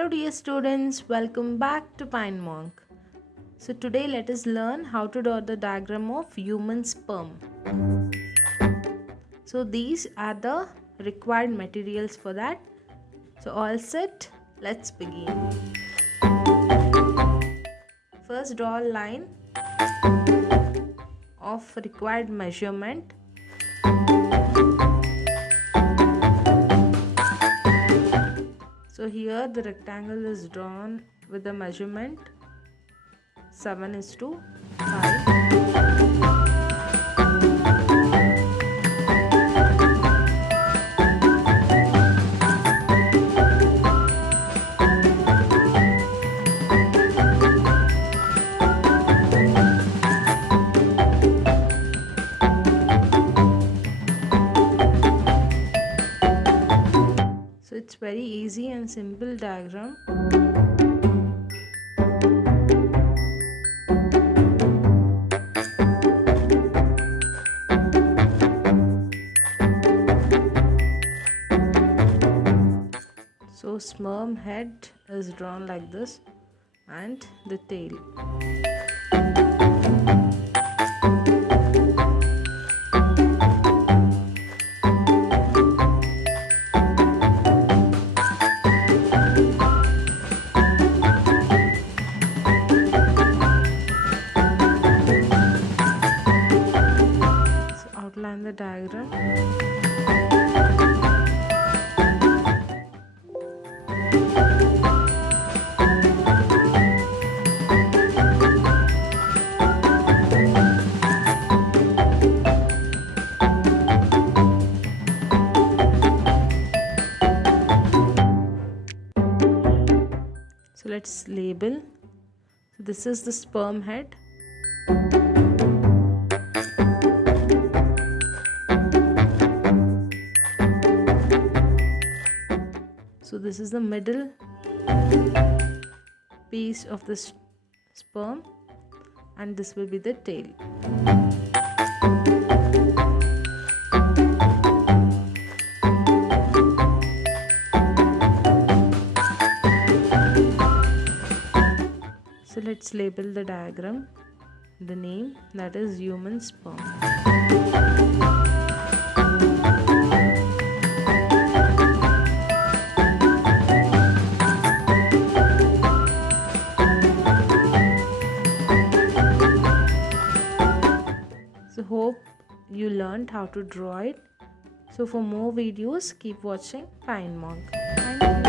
Hello dear students, welcome back to Pynemonk. So today let us learn how to draw the diagram of human sperm. So these are the required materials for that. So all set, let's begin. First draw a line of required measurement. So here the rectangle is drawn with the measurement 7:5. So it's very easy and simple diagram. So sperm head is drawn like this and the tail. Outline the diagram. So let's label. So this is the sperm head. So this is the middle piece of the sperm and this will be the tail. So let's label the diagram, the name, that is human sperm. So hope you learned how to draw it. So for more videos, keep watching Pynemonk. Thank you.